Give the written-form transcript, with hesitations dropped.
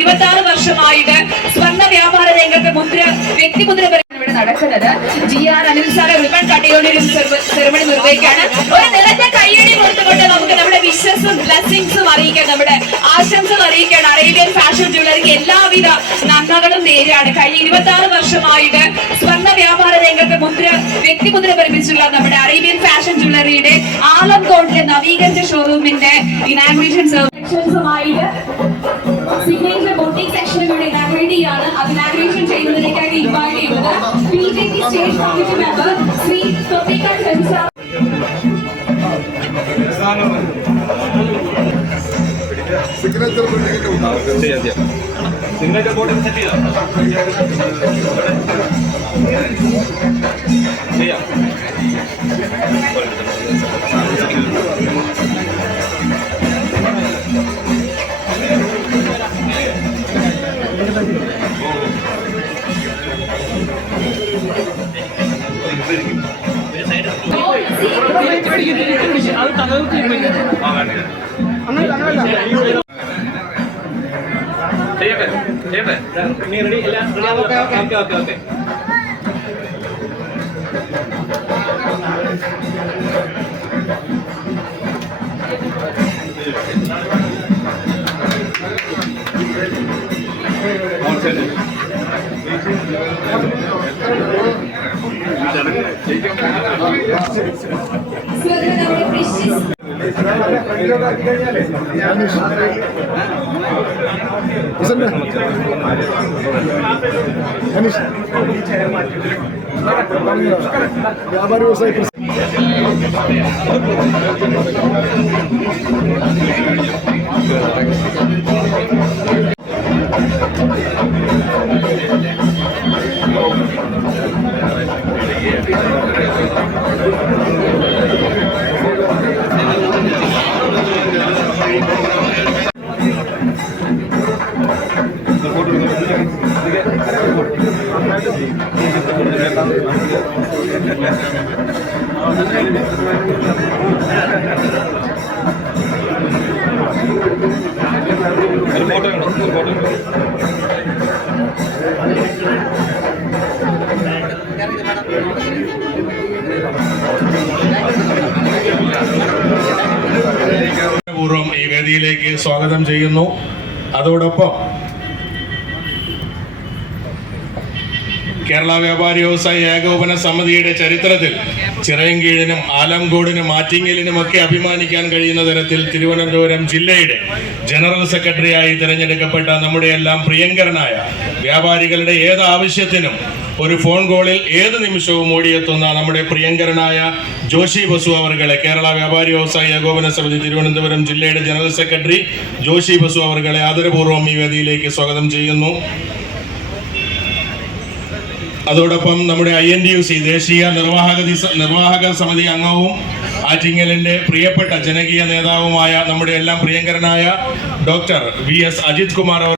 26 വർഷമായിട്ട് സ്വർണ്ണ വ്യാപാര രംഗത്ത് വ്യക്തിമുദ്ര ഇവിടെ നടക്കുന്നത്. GR അനിൽ സാറെ റിബൺ കട്ടിയോടെ സെറമണി നിർവഹിക്കാണ്. ഒരു നിലച്ച കയ്യടി കൊടുത്തുകൊണ്ട് നമുക്ക് നമ്മുടെ വിശ്വസും ബ്ലെസ്സിങ്സും അറിയിക്കാൻ, നമ്മുടെ ആശംസകൾ അറിയിക്കാൻ അറേബ്യൻ ഫാഷൻ ജ്വല്ലറിക്ക് എല്ലാവിധ നന്മകളും നേരെയാണ്. കഴിഞ്ഞ 26 വർഷമായിട്ട് സ്വർണ്ണ വ്യാപാര രംഗത്ത് വ്യക്തിമുദ്ര പതിപ്പിച്ചുള്ള നമ്മുടെ അറേബ്യൻ ഫാഷൻ ജ്വല്ലറിയുടെ ആലംകോട്ടിലെ നവീകരിച്ച ഷോറൂമിന്റെ ഇനാഗുറേഷൻ സെക്ഷൻസുമായിട്ട് സിഗ്നേച്ചർ ബൊട്ടിക് സെക്ഷൻ ഇവിടെ ഇനാഗുറേറ്റ് ചെയ്യാണ്. അത് ഇനാഗുറേഷൻ ചെയ്യുന്നതിലേക്കായി ഇൻവൈറ്റ് ചെയ്യുന്നത് BJP state committee member Shri Thoppikkad Femisa. Signature board set ചെയ്യാം. ഓക്കെ വ്യാപാരി വ്യവസായ പൂർവ്വം ഈ വേദിയിലേക്ക് സ്വാഗതം ചെയ്യുന്നു. അതോടൊപ്പം കേരള വ്യാപാരി വ്യവസായ ഏകോപന സമിതിയുടെ ചരിത്രത്തിൽ ചിറയൻകീഴിനും ആലംകോടിനും ആറ്റിങ്ങലിനുമൊക്കെ അഭിമാനിക്കാൻ കഴിയുന്ന തരത്തിൽ തിരുവനന്തപുരം ജില്ലയുടെ ജനറൽ സെക്രട്ടറിയായി തിരഞ്ഞെടുക്കപ്പെട്ട നമ്മുടെ എല്ലാം പ്രിയങ്കരനായ വ്യാപാരികളുടെ ഏത് ആവശ്യത്തിനും ഒരു ഫോൺ കോളിൽ ഏത് നിമിഷവും ഓടിയെത്തുന്ന നമ്മുടെ പ്രിയങ്കരനായ ജോഷി ബസു അവർകളെ, കേരള വ്യാപാരി വ്യവസായ ഏകോപന സമിതി തിരുവനന്തപുരം ജില്ലയുടെ ജനറൽ സെക്രട്ടറി ജോഷി ബസു അവർകളെ ആദരപൂർവ്വം ഈ വേദിയിലേക്ക് സ്വാഗതം ചെയ്യുന്നു. അതോടൊപ്പം നമ്മുടെ INTUC ദേശീയ നിർവാഹക സമിതി അംഗവും ആറ്റിങ്ങലിന്റെ പ്രിയപ്പെട്ട ജനകീയ നേതാവുമായ നമ്മുടെ എല്ലാം പ്രിയങ്കരനായ ഡോക്ടർ VS അജിത് കുമാർ